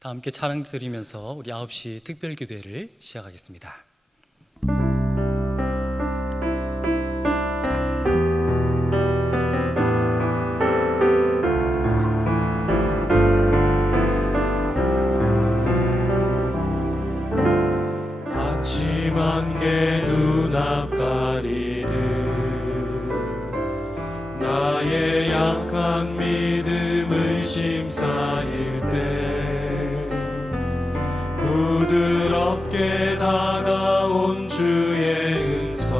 다 함께 찬양 드리면서 우리 9시 특별기도회를 시작하겠습니다. 아침 안개 눈앞 가리듯 나의 약한 믿음 의심 쌓일 때 부드럽게 다가온 주의 음성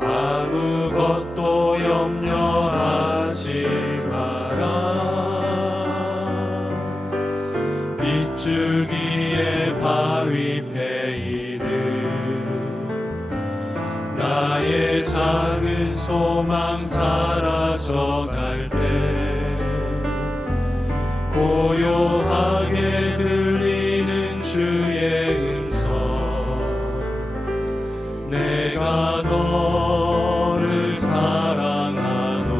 아무것도 염려하지 마라 빗줄기에 바위 패이듯 나의 작은 소망 사라져갈 때 고요하게 들리는 주의 음성 내가 너를 사랑하노라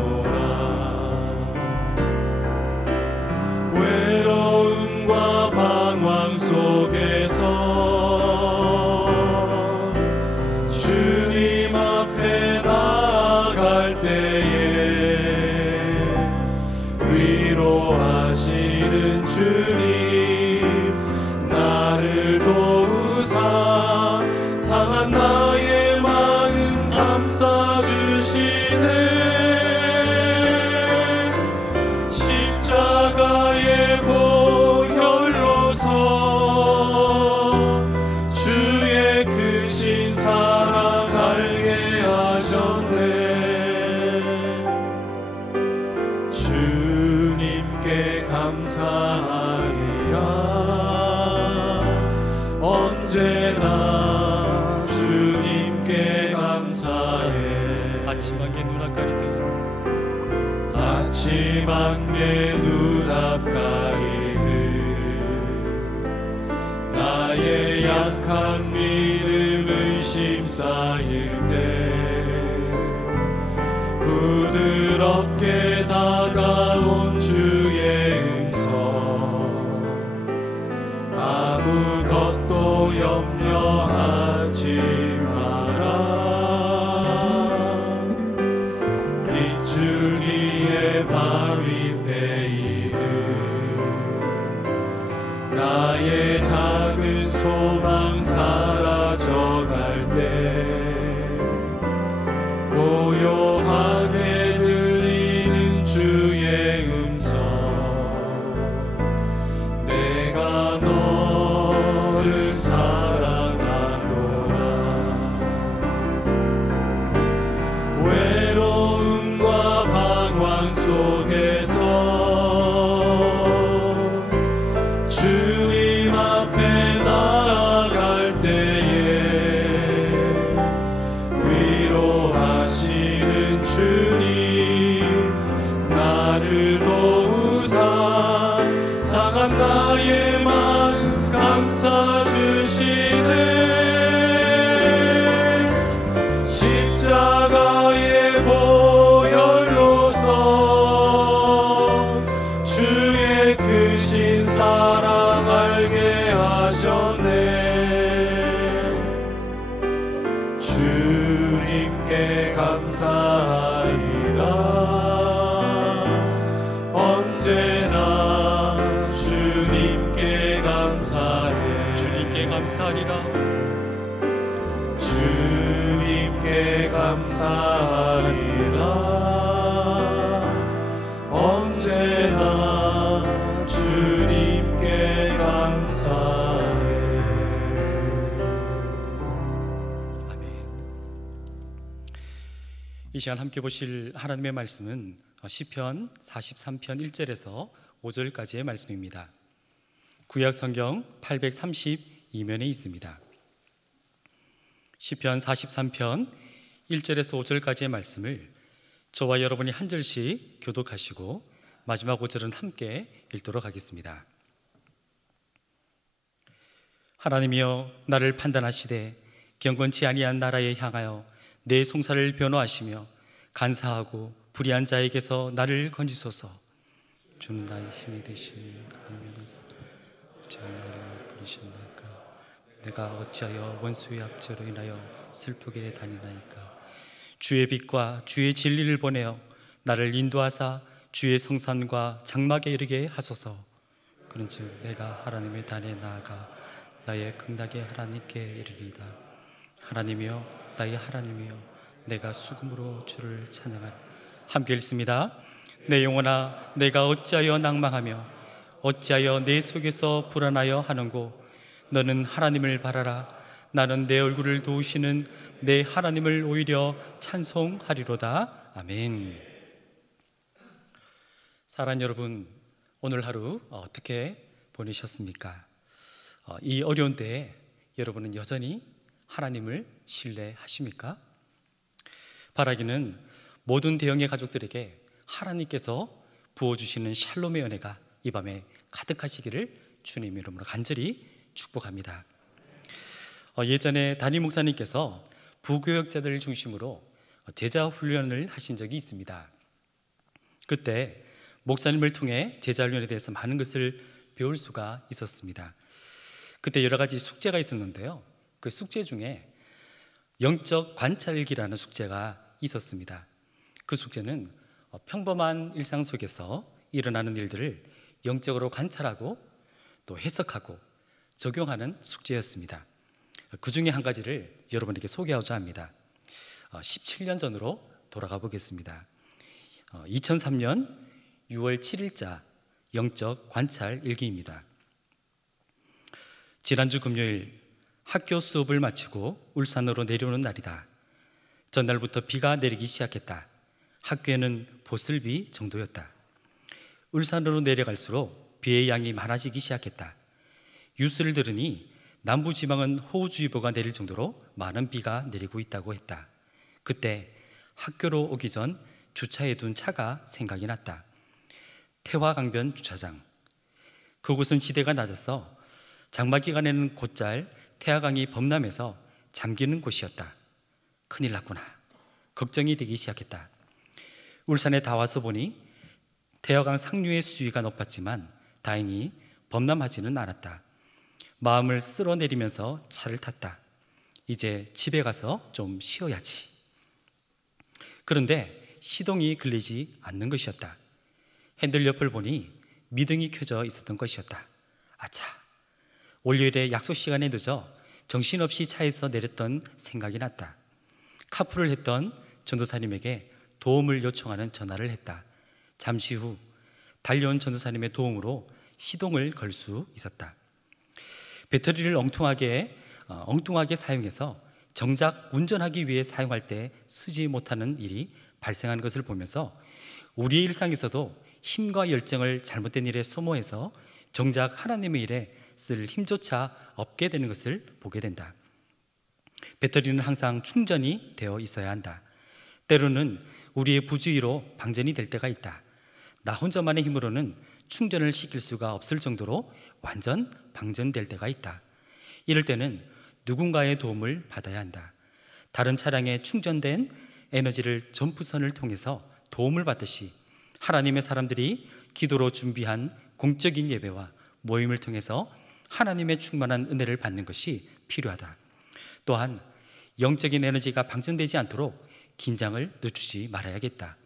외로움과 방황 속에서 주님 앞에 나아갈 때에 위로하시는 주님 나를 도우사 상한 나의 마음 감싸주시네 십자가의 보혈로서 주의 크신 사랑 알게 하셨네 주님께 감사하리라 언제나 주님께 감사해 아침 안개 눈앞 가리듯 아침 안개 눈앞 가리듯 나의 약한 믿음 의심 쌓일 때 부드럽게 다가온 주의 음성 아무것도 염려하지 마라 빗줄기에 바위 패이듯 나의 작은 소망 사라져갈 때 고요하게 들리는 주의 음성 내가 너를 사랑하노라 외로움과 방황 속에서 주님 앞에 나아갈 때에 위로하시는 주님 나를 도우사 상한 나의 마음 감싸주시네 십자가의 보혈로서 주의 크신 사랑 알게 하셨네 주님께 감사하리라 언제나 주님께 감사해 주님께 감사하리라 주님께 감사하리라 언제나 주님께 감사해 아멘. 이 시간 함께 보실 하나님의 말씀은 시편 43편 1절에서 5절까지의 말씀입니다. 구약 성경 832면에 있습니다. 시편 43편 1절에서 5절까지의 말씀을 저와 여러분이 한 절씩 교독하시고 마지막 5절은 함께 읽도록 하겠습니다. 하나님이여 나를 판단하시되 경건치 아니한 나라에 향하여 내 송사를 변호하시며 간사하고 불의한 자에게서 나를 건지소서. 주는 나의 힘이 되신 하나님은 어찌하여 나를 부르셨나이까. 내가 어찌하여 원수의 압제로 인하여 슬프게 다니나이까. 주의 빛과 주의 진리를 보내어 나를 인도하사 주의 성산과 장막에 이르게 하소서. 그런즉 내가 하나님의 단에 나아가 나의 극락의 하나님께 이르리이다. 하나님이여, 나의 하나님이여, 내가 수금으로 주를 찬양하리. 함께 읽습니다. 내 영혼아, 내가 어찌하여 낭망하며 어찌하여 내 속에서 불안하여 하는고. 너는 하나님을 바라라. 나는 내 얼굴을 도우시는 내 하나님을 오히려 찬송하리로다. 아멘. 사랑하는 여러분, 오늘 하루 어떻게 보내셨습니까? 이 어려운 때에 여러분은 여전히 하나님을 신뢰하십니까? 바라기는 모든 대형의 가족들에게 하나님께서 부어주시는 샬롬의 은혜가 이 밤에 가득하시기를 주님 이름으로 간절히 축복합니다. 예전에 담임 목사님께서 부교역자들을 중심으로 제자 훈련을 하신 적이 있습니다. 그때 목사님을 통해 제자 훈련에 대해서 많은 것을 배울 수가 있었습니다. 그때 여러 가지 숙제가 있었는데요, 그 숙제 중에 영적 관찰기라는 숙제가 있었습니다. 그 숙제는 평범한 일상 속에서 일어나는 일들을 영적으로 관찰하고 또 해석하고 적용하는 숙제였습니다. 그 중에 한 가지를 여러분에게 소개하고자 합니다. 17년 전으로 돌아가 보겠습니다. 2003년 6월 7일자 영적 관찰 일기입니다. 지난주 금요일 학교 수업을 마치고 울산으로 내려오는 날이다. 전날부터 비가 내리기 시작했다. 학교에는 보슬비 정도였다. 울산으로 내려갈수록 비의 양이 많아지기 시작했다. 뉴스를 들으니 남부지방은 호우주의보가 내릴 정도로 많은 비가 내리고 있다고 했다. 그때 학교로 오기 전 주차해둔 차가 생각이 났다. 태화강변 주차장. 그곳은 지대가 낮아서 장마 기간에는 곧잘 태화강이 범람해서 잠기는 곳이었다. 큰일 났구나. 걱정이 되기 시작했다. 울산에 다 와서 보니 태화강 상류의 수위가 높았지만 다행히 범람하지는 않았다. 마음을 쓸어내리면서 차를 탔다. 이제 집에 가서 좀 쉬어야지. 그런데 시동이 걸리지 않는 것이었다. 핸들 옆을 보니 미등이 켜져 있었던 것이었다. 아차, 월요일에 약속 시간에 늦어 정신없이 차에서 내렸던 생각이 났다. 카풀을 했던 전도사님에게 도움을 요청하는 전화를 했다. 잠시 후 달려온 전도사님의 도움으로 시동을 걸 수 있었다. 배터리를 엉뚱하게 사용해서 정작 운전하기 위해 사용할 때 쓰지 못하는 일이 발생하는 것을 보면서 우리의 일상에서도 힘과 열정을 잘못된 일에 소모해서 정작 하나님의 일에 쓸 힘조차 없게 되는 것을 보게 된다. 배터리는 항상 충전이 되어 있어야 한다. 때로는 우리의 부주의로 방전이 될 때가 있다. 나 혼자만의 힘으로는 충전을 시킬 수가 없을 정도로 완전 방전될 때가 있다. 이럴 때는 누군가의 도움을 받아야 한다. 다른 차량에 충전된 에너지를 점프선을 통해서 도움을 받듯이 하나님의 사람들이 기도로 준비한 공적인 예배와 모임을 통해서 하나님의 충만한 은혜를 받는 것이 필요하다. 또한 영적인 에너지가 방전되지 않도록 긴장을 늦추지 말아야겠다.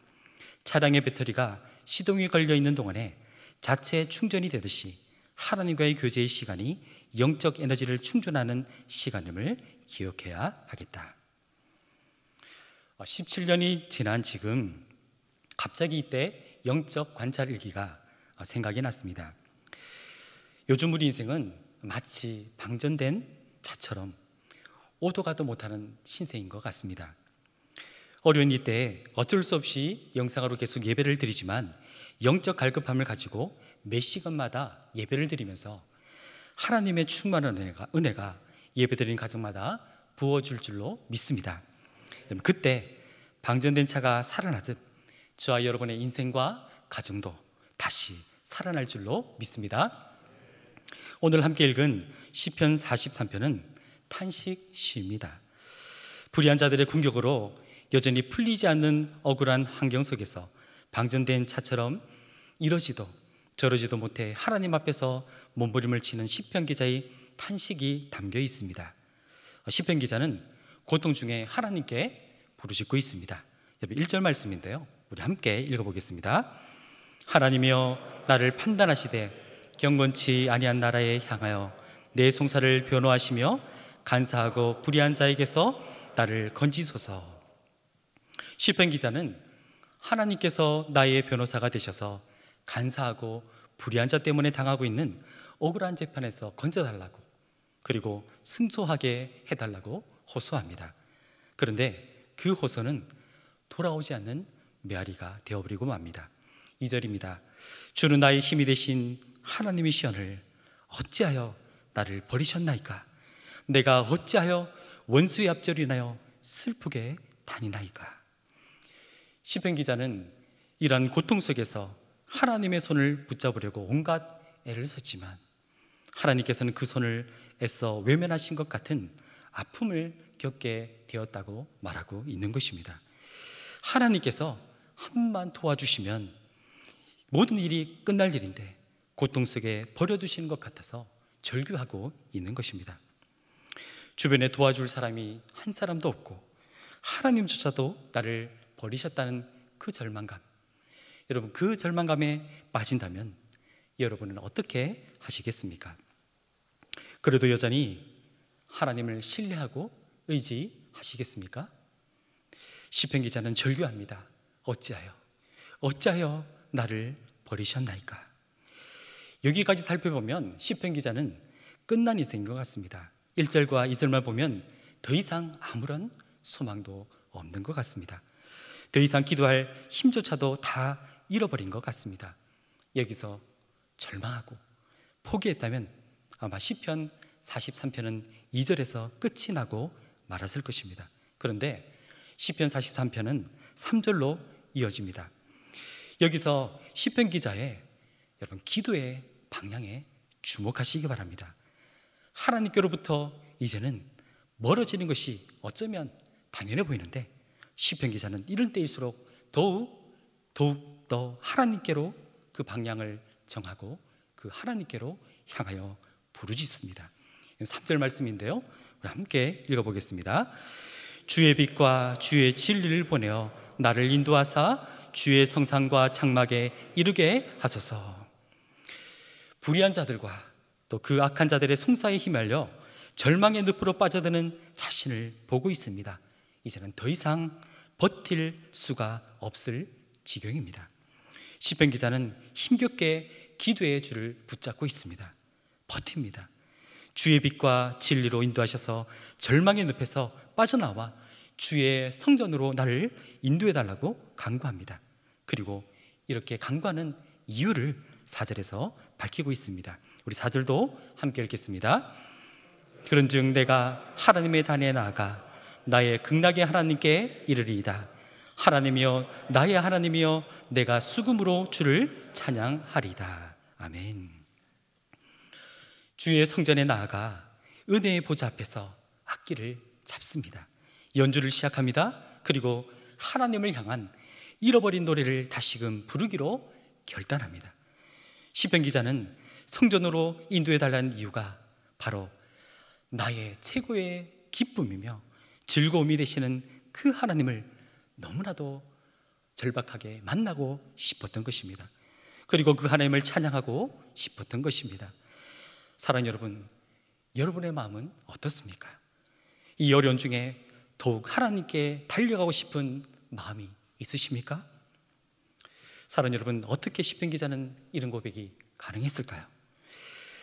차량의 배터리가 시동이 걸려 있는 동안에 자체 충전이 되듯이 하나님과의 교제의 시간이 영적 에너지를 충전하는 시간임을 기억해야 하겠다. 17년이 지난 지금 갑자기 이때 영적 관찰 일기가 생각이 났습니다. 요즘 우리 인생은 마치 방전된 차처럼 오도 가도 못하는 신세인 것 같습니다. 어려운 이때에 어쩔 수 없이 영상으로 계속 예배를 드리지만 영적 갈급함을 가지고 몇 시간마다 예배를 드리면서 하나님의 충만한 은혜가 예배드리는 가정마다 부어줄 줄로 믿습니다. 그때 방전된 차가 살아나듯 저와 여러분의 인생과 가정도 다시 살아날 줄로 믿습니다. 오늘 함께 읽은 시편 43편은 탄식 시입니다. 불의한 자들의 공격으로 여전히 풀리지 않는 억울한 환경 속에서 방전된 차처럼 이러지도 저러지도 못해 하나님 앞에서 몸부림을 치는 시편 기자의 탄식이 담겨 있습니다. 시편 기자는 고통 중에 하나님께 부르짖고 있습니다. 1절 말씀인데요, 우리 함께 읽어보겠습니다. 하나님이여 나를 판단하시되 경건치 아니한 나라에 향하여 내 송사를 변호하시며 간사하고 불의한 자에게서 나를 건지소서. 시편 기자는 하나님께서 나의 변호사가 되셔서 간사하고 불의한 자 때문에 당하고 있는 억울한 재판에서 건져달라고, 그리고 승소하게 해달라고 호소합니다. 그런데 그 호소는 돌아오지 않는 메아리가 되어버리고 맙니다. 2절입니다. 주는 나의 힘이 되신 하나님이시오늘 어찌하여 나를 버리셨나이까? 내가 어찌하여 원수의 앞절이나여 슬프게 다니나이까? 시편 기자는 이러한 고통 속에서 하나님의 손을 붙잡으려고 온갖 애를 썼지만 하나님께서는 그 손을 애써 외면하신 것 같은 아픔을 겪게 되었다고 말하고 있는 것입니다. 하나님께서 한 번만 도와주시면 모든 일이 끝날 일인데 고통 속에 버려두시는 것 같아서 절규하고 있는 것입니다. 주변에 도와줄 사람이 한 사람도 없고 하나님조차도 나를 버리셨다는 그 절망감, 여러분 그 절망감에 빠진다면 여러분은 어떻게 하시겠습니까? 그래도 여전히 하나님을 신뢰하고 의지하시겠습니까? 시편 기자는 절규합니다. 어찌하여 나를 버리셨나이까? 여기까지 살펴보면 시편 기자는 끝난 인생인 것 같습니다. 1절과 2절만 보면 더 이상 아무런 소망도 없는 것 같습니다. 더 이상 기도할 힘조차도 다 잃어버린 것 같습니다. 여기서 절망하고 포기했다면 아마 시편 43편은 2절에서 끝이 나고 말았을 것입니다. 그런데 시편 43편은 3절로 이어집니다. 여기서 시편 기자의 여러분 기도의 방향에 주목하시기 바랍니다. 하나님께로부터 이제는 멀어지는 것이 어쩌면 당연해 보이는데 시편 기자는 이런 때일수록 더욱 더 하나님께로 그 방향을 정하고 그 하나님께로 향하여 부르짖습니다. 3절 말씀인데요, 우리 함께 읽어보겠습니다. 주의 빛과 주의 진리를 보내어 나를 인도하사 주의 성산과 장막에 이르게 하소서. 불의한 자들과 또 그 악한 자들의 송사에 휘말려 절망의 늪으로 빠져드는 자신을 보고 있습니다. 이제는 더 이상 버틸 수가 없을 지경입니다. 시편 기자는 힘겹게 기도의 줄을 붙잡고 있습니다. 버팁니다. 주의 빛과 진리로 인도하셔서 절망의 늪에서 빠져나와 주의 성전으로 나를 인도해달라고 간구합니다. 그리고 이렇게 간구하는 이유를 4절에서 밝히고 있습니다. 우리 4절도 함께 읽겠습니다. 그런즉 내가 하나님의 단에 나아가 나의 극락의 하나님께 이르리이다. 하나님이여 나의 하나님이여 내가 수금으로 주를 찬양하리이다. 아멘. 주의 성전에 나아가 은혜의 보좌 앞에서 악기를 잡습니다. 연주를 시작합니다. 그리고 하나님을 향한 잃어버린 노래를 다시금 부르기로 결단합니다. 시편 기자는 성전으로 인도해달라는 이유가 바로 나의 최고의 기쁨이며 즐거움이 되시는 그 하나님을 너무나도 절박하게 만나고 싶었던 것입니다. 그리고 그 하나님을 찬양하고 싶었던 것입니다. 사랑하는 여러분, 여러분의 마음은 어떻습니까? 이 어려운 중에 더욱 하나님께 달려가고 싶은 마음이 있으십니까? 사랑하는 여러분, 어떻게 시편 기자는 이런 고백이 가능했을까요?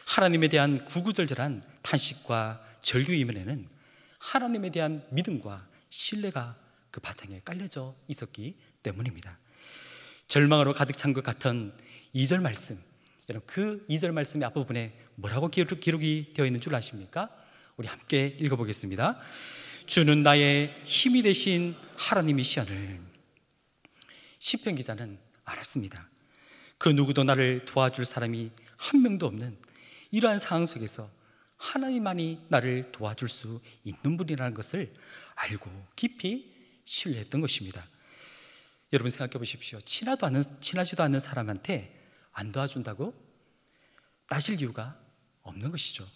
하나님에 대한 구구절절한 탄식과 절규 이면에는 하나님에 대한 믿음과 신뢰가 그 바탕에 깔려져 있었기 때문입니다. 절망으로 가득 찬 것 같은 2절 말씀, 여러분 그 2절 말씀의 앞부분에 뭐라고 기록이 되어 있는 줄 아십니까? 우리 함께 읽어보겠습니다. 주는 나의 힘이 되신 하나님이시오늘. 시편 기자는 알았습니다. 그 누구도 나를 도와줄 사람이 한 명도 없는 이러한 상황 속에서 하나님만이 나를 도와줄 수 있는 분이라는 것을 알고 깊이 신뢰했던 것입니다. 여러분 생각해 보십시오. 친하지도 않은 사람한테 안 도와준다고 따질 이유가 없는 것이죠.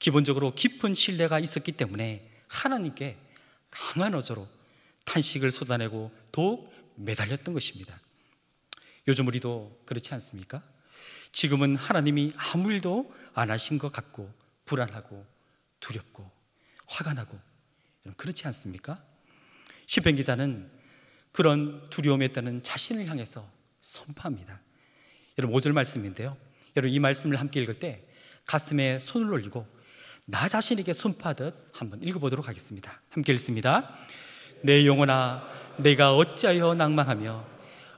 기본적으로 깊은 신뢰가 있었기 때문에 하나님께 강한 어조로 탄식을 쏟아내고 더욱 매달렸던 것입니다. 요즘 우리도 그렇지 않습니까? 지금은 하나님이 아무 일도 안 하신 것 같고 불안하고 두렵고 화가 나고, 그렇지 않습니까? 시편 기자는 그런 두려움에 따른 자신을 향해서 선포합니다. 여러분 5절 말씀인데요, 여러분 이 말씀을 함께 읽을 때 가슴에 손을 올리고 나 자신에게 선포하듯 한번 읽어보도록 하겠습니다. 함께 읽습니다. 내 영혼아, 내가 어찌하여 낭망하며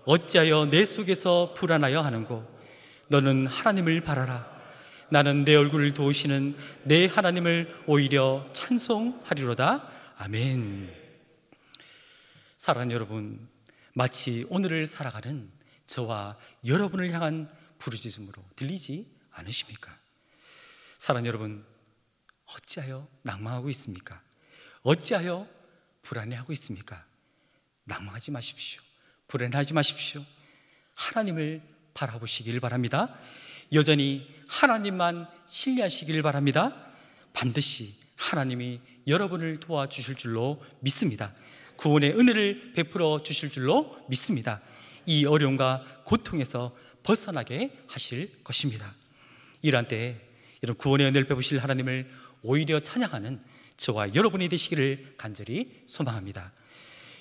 어찌하여 내 속에서 불안하여 하는고? 너는 하나님을 바라라. 나는 내 얼굴을 도우시는 내 하나님을 오히려 찬송하리로다. 아멘. 사랑하는 여러분, 마치 오늘을 살아가는 저와 여러분을 향한 부르짖음으로 들리지 않으십니까? 사랑하는 여러분, 어찌하여 낭망하고 있습니까? 어찌하여 불안해하고 있습니까? 낭망하지 마십시오. 불안하지 마십시오. 하나님을 바라보시길 바랍니다. 여전히 하나님만 신뢰하시길 바랍니다. 반드시 하나님이 여러분을 도와주실 줄로 믿습니다. 구원의 은혜를 베풀어 주실 줄로 믿습니다. 이 어려움과 고통에서 벗어나게 하실 것입니다. 이러한 때에 이런 구원의 은혜를 베푸실 하나님을 오히려 찬양하는 저와 여러분이 되시기를 간절히 소망합니다.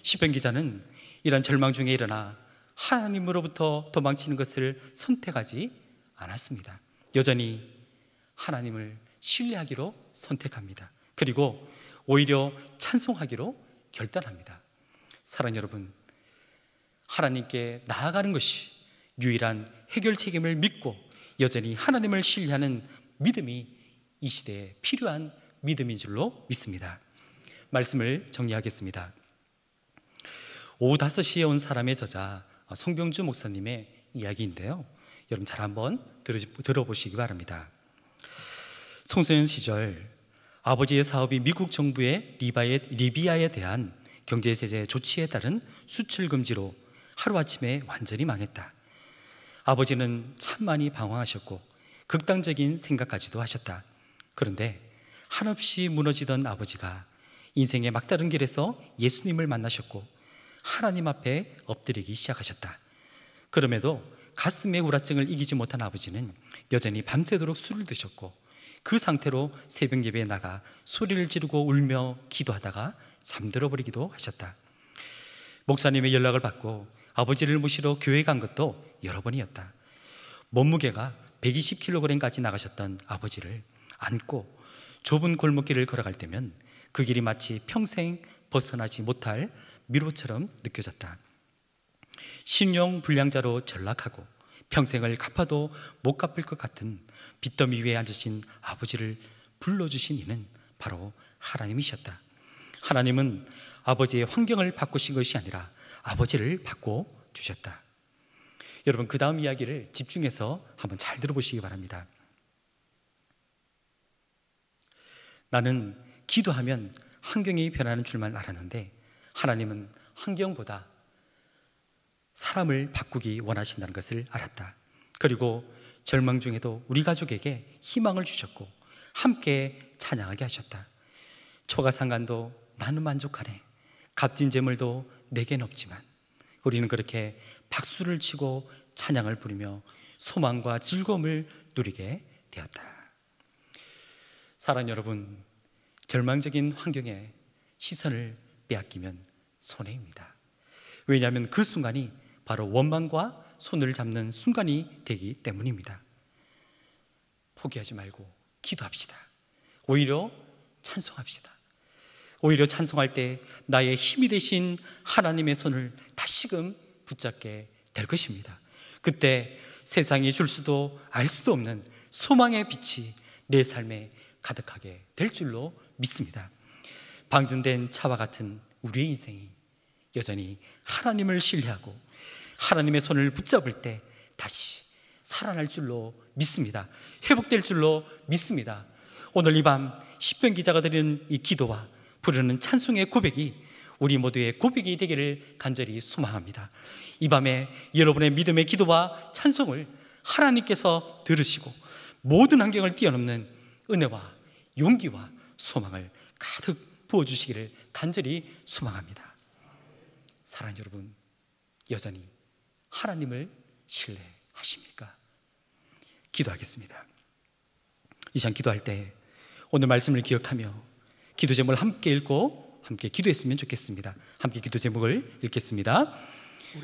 시편 기자는 이런 절망 중에 일어나 하나님으로부터 도망치는 것을 선택하지 않았습니다. 여전히 하나님을 신뢰하기로 선택합니다. 그리고 오히려 찬송하기로 결단합니다. 사랑하는 여러분, 하나님께 나아가는 것이 유일한 해결 책임을 믿고 여전히 하나님을 신뢰하는 믿음이 이 시대에 필요한 믿음인 줄로 믿습니다. 말씀을 정리하겠습니다. 오후 5시에 온 사람의 저자 송병주 목사님의 이야기인데요, 여러분 잘 한번 들어보시기 바랍니다. 청소년 시절 아버지의 사업이 미국 정부의 리비아에 대한 경제 제재 조치에 따른 수출 금지로 하루아침에 완전히 망했다. 아버지는 참 많이 방황하셨고 극단적인 생각까지도 하셨다. 그런데 한없이 무너지던 아버지가 인생의 막다른 길에서 예수님을 만나셨고 하나님 앞에 엎드리기 시작하셨다. 그럼에도 가슴의 우울증을 이기지 못한 아버지는 여전히 밤새도록 술을 드셨고 그 상태로 새벽 예배에 나가 소리를 지르고 울며 기도하다가 잠들어 버리기도 하셨다. 목사님의 연락을 받고 아버지를 모시러 교회에 간 것도 여러 번이었다. 몸무게가 120kg까지 나가셨던 아버지를 안고 좁은 골목길을 걸어갈 때면 그 길이 마치 평생 벗어나지 못할 미로처럼 느껴졌다. 신용불량자로 전락하고 평생을 갚아도 못 갚을 것 같은 빚더미 위에 앉으신 아버지를 불러주신 이는 바로 하나님이셨다. 하나님은 아버지의 환경을 바꾸신 것이 아니라 아버지를 바꿔주셨다. 여러분, 그 다음 이야기를 집중해서 한번 잘 들어보시기 바랍니다. 나는 기도하면 환경이 변하는 줄만 알았는데 하나님은 환경보다 사람을 바꾸기 원하신다는 것을 알았다. 그리고 절망 중에도 우리 가족에게 희망을 주셨고 함께 찬양하게 하셨다. 초가상간도 나는 만족하네, 값진 재물도 내겐 없지만 우리는 그렇게 박수를 치고 찬양을 부르며 소망과 즐거움을 누리게 되었다. 사랑하는 여러분, 절망적인 환경에 시선을 빼앗기면 손해입니다. 왜냐하면 그 순간이 바로 원망과 손을 잡는 순간이 되기 때문입니다. 포기하지 말고 기도합시다. 오히려 찬송합시다. 오히려 찬송할 때 나의 힘이 되신 하나님의 손을 다시금 붙잡게 될 것입니다. 그때 세상이 줄 수도 알 수도 없는 소망의 빛이 내 삶에 가득하게 될 줄로 믿습니다. 방전된 차와 같은 우리의 인생이 여전히 하나님을 신뢰하고 하나님의 손을 붙잡을 때 다시 살아날 줄로 믿습니다. 회복될 줄로 믿습니다. 오늘 이 밤 시편 기자가 드리는 이 기도와 부르는 찬송의 고백이 우리 모두의 고백이 되기를 간절히 소망합니다. 이 밤에 여러분의 믿음의 기도와 찬송을 하나님께서 들으시고 모든 환경을 뛰어넘는 은혜와 용기와 소망을 가득 부어주시기를 간절히 소망합니다. 사랑하는 여러분, 여전히 하나님을 신뢰하십니까? 기도하겠습니다. 이 시간 기도할 때 오늘 말씀을 기억하며 기도 제목을 함께 읽고 함께 기도했으면 좋겠습니다. 함께 기도 제목을 읽겠습니다.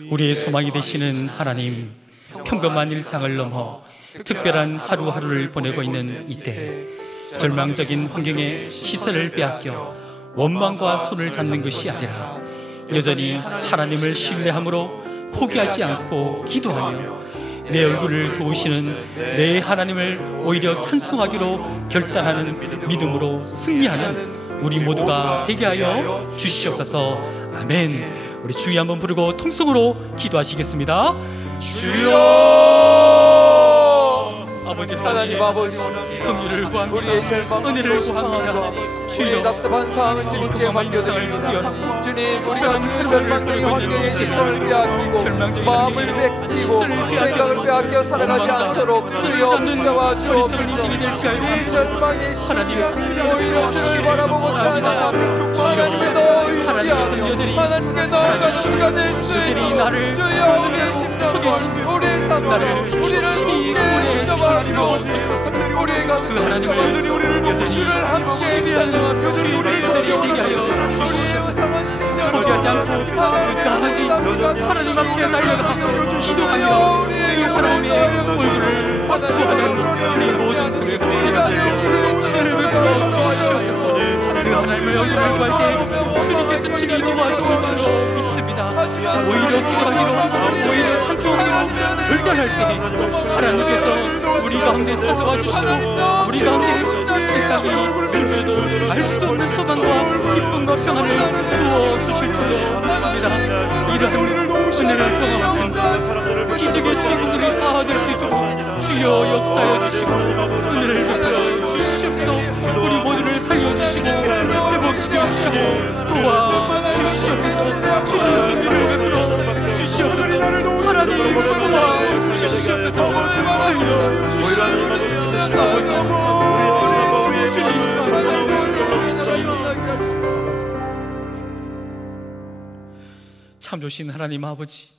우리의 소망이 되시는 하나님, 평범한 일상을 넘어 특별한 하루하루를 보내고 있는 이때 절망적인 환경에 시선을 빼앗겨 원망과 손을 잡는 것이 아니라 여전히 하나님을 신뢰함으로 포기하지 않고 기도하며 내 얼굴을 도우시는 내 하나님을 오히려 찬송하기로 결단하는 믿음으로 승리하는 우리 모두가 되게 하여 주시옵소서. 아멘. 우리 주여 한번 부르고 통성으로 기도하시겠습니다. 주여! 아버지 하나님, 아버지 긍휼을 구합니다. 우리의 절망, 은혜를 구합니다. 주의 답답한 상황을 주님께 맡겨드립니다. 주님, 우리가 그 절망적인 환경에 시선을 빼앗기고 마음을 빼앗기고 생각을 빼앗겨 살아가지 않도록 주여 붙잡아 주옵소서. 이 절망의 시기에 오히려 주를 바라보고 찬양하며 하나님께 더 의지하며 하나님께 나아가는 우리가 될 수 있도록 주여 우리의 심령과 우리의 삶과 우리를 굳게 붙잡아 주옵소서. 우리의 가슴을 잡아 우리를 주를 함께 찬양하며 우리를 포기하지 않고 끝까지 하나님 앞에 달려가 기도하며 하나님의 얼굴을 구하는 우리 모든 교회가 주를 베풀어 주시옵소서. 그 하나님의 얼굴을 구할 때 주님께서 친히 도와주실 줄로 믿습니다. 오히려 기도하기로, 오히려 찬송하기로 결단할 때 하나님께서 우리 가운데 찾아와 주시고 우리 가운데 세상이 들지도 알 수도 없는 소망과 기쁨과 평안을 부어 주실 줄로 믿습니다. 이러한 은혜를 경험하는 기적의 친구들이 다 될 수 있도록 주여 역사해 주시고 은혜를 베풀어 주시옵소서. 우리 모두를 살려주시고 회복시켜 주시고 도와 주시옵소서. 주여 은혜를 베풀어 주시옵소서. 하나님 도와 주시옵소서. 살려 주시옵소서. 아버지 주님 참 좋으신 하나님 아버지,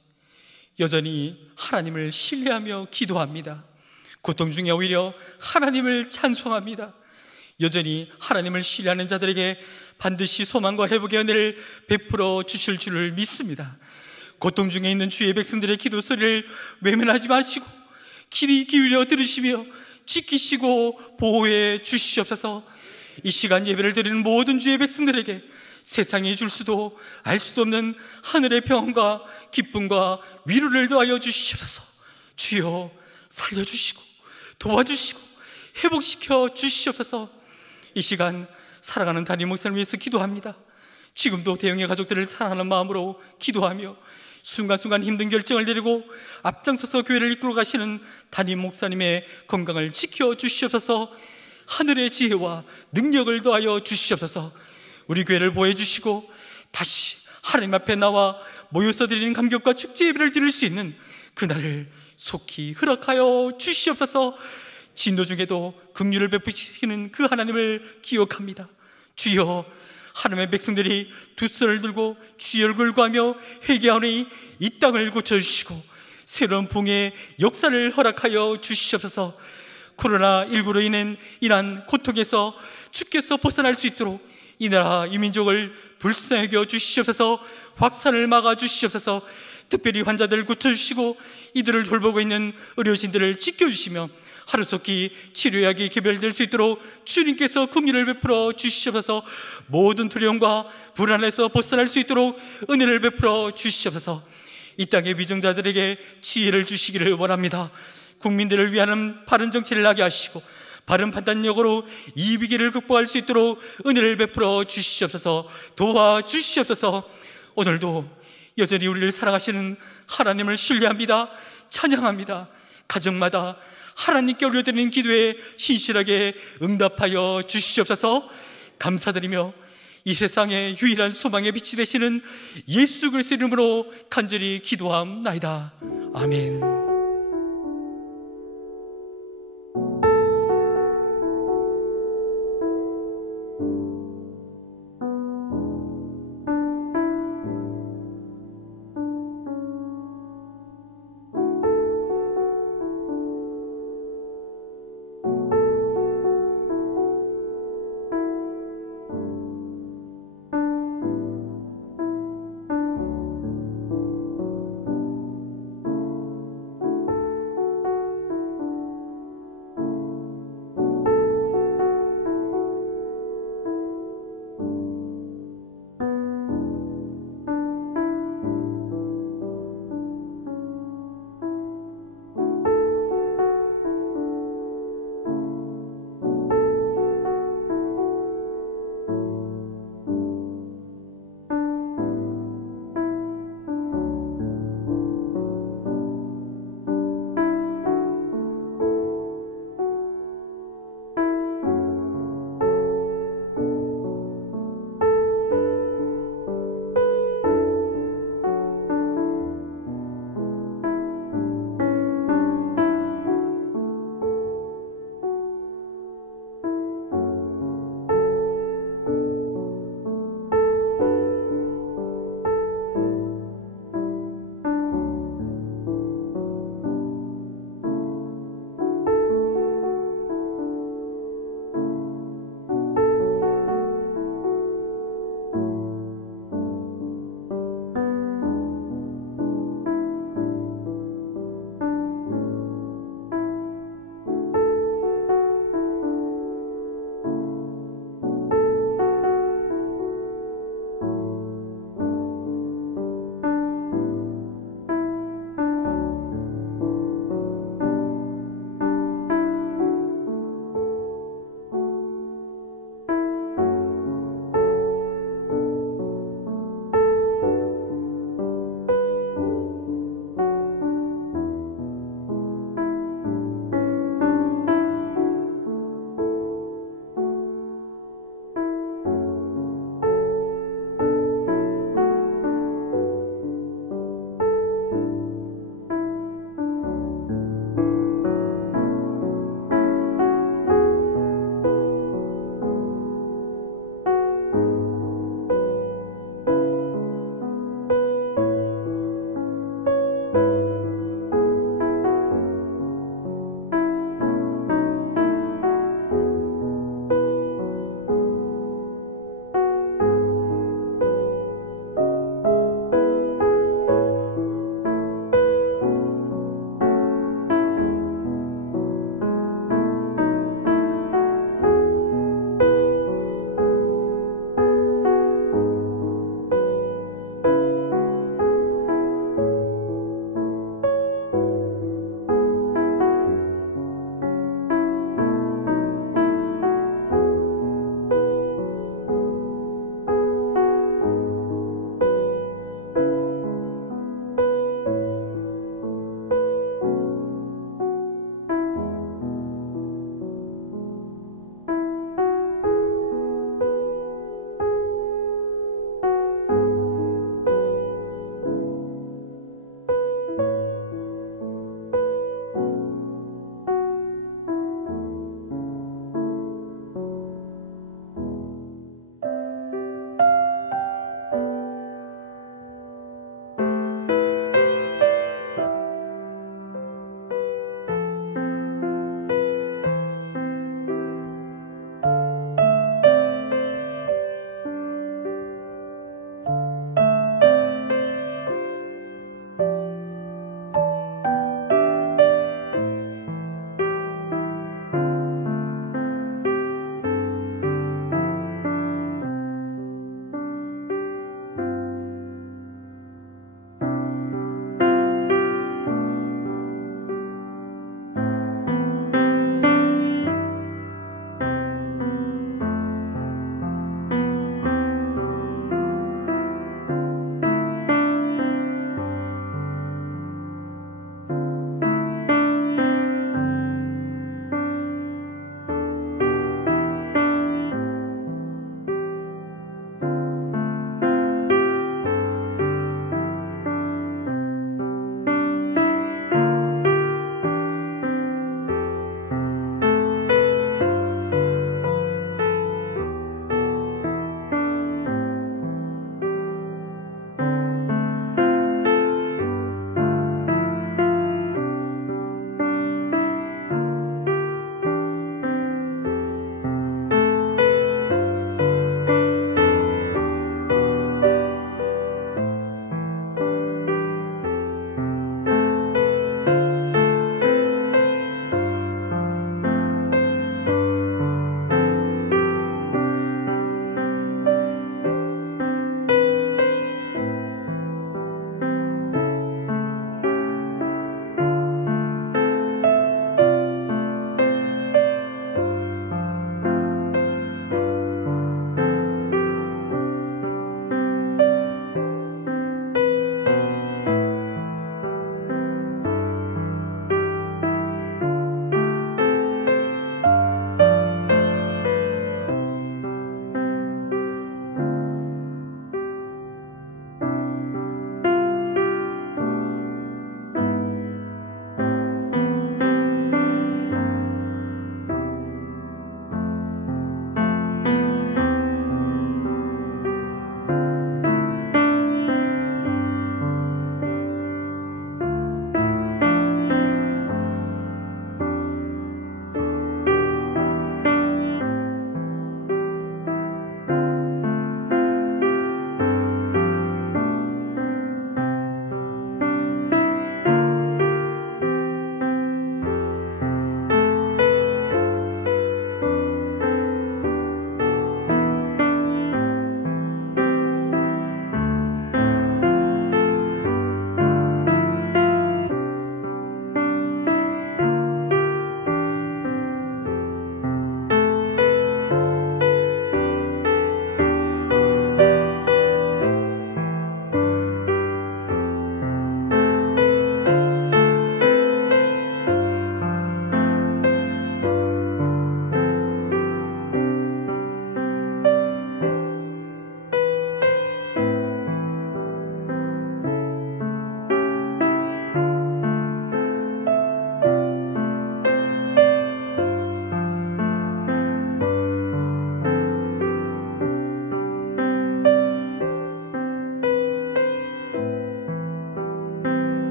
여전히 하나님을 신뢰하며 기도합니다. 고통 중에 오히려 하나님을 찬송합니다. 여전히 하나님을 신뢰하는 자들에게 반드시 소망과 회복의 은혜를 베풀어 주실 줄을 믿습니다. 고통 중에 있는 주의 백성들의 기도 소리를 외면하지 마시고 귀 기울여 들으시며 지키시고 보호해 주시옵소서. 이 시간 예배를 드리는 모든 주의 백성들에게 세상이 줄 수도 알 수도 없는 하늘의 평안과 기쁨과 위로를 더하여 주시옵소서. 주여 살려주시고 도와주시고 회복시켜 주시옵소서. 이 시간 살아가는 담임 목사를 위해서 기도합니다. 지금도 대형의 가족들을 사랑하는 마음으로 기도하며 순간순간 힘든 결정을 내리고 앞장서서 교회를 이끌어 가시는 담임 목사님의 건강을 지켜 주시옵소서. 하늘의 지혜와 능력을 더하여 주시옵소서. 우리 교회를 보호해 주시고 다시 하나님 앞에 나와 모여서 드리는 감격과 축제 예배를 드릴 수 있는 그날을 속히 허락하여 주시옵소서. 진도 중에도 긍휼을 베푸시는 그 하나님을 기억합니다. 주여, 하나님의 백성들이 두 손을 들고 주의 얼굴을 구하며 회개하오니 이 땅을 고쳐주시고 새로운 붕의 역사를 허락하여 주시옵소서. 코로나19로 인한 고통에서 주께서 벗어날 수 있도록 이 나라 이 민족을 불쌍히 여겨 주시옵소서. 확산을 막아 주시옵소서. 특별히 환자들을 고쳐주시고 이들을 돌보고 있는 의료진들을 지켜주시며 하루속히 치료약이 개발될 수 있도록 주님께서 긍휼을 베풀어 주시옵소서. 모든 두려움과 불안에서 벗어날 수 있도록 은혜를 베풀어 주시옵소서. 이 땅의 위정자들에게 지혜를 주시기를 원합니다. 국민들을 위한 바른 정치를 하게 하시고 바른 판단력으로 이 위기를 극복할 수 있도록 은혜를 베풀어 주시옵소서. 도와주시옵소서. 오늘도 여전히 우리를 사랑하시는 하나님을 신뢰합니다. 찬양합니다. 가정마다 하나님께 올려드리는 기도에 신실하게 응답하여 주시옵소서. 감사드리며 이 세상의 유일한 소망의 빛이 되시는 예수 그리스도의 이름으로 간절히 기도함나이다. 아멘.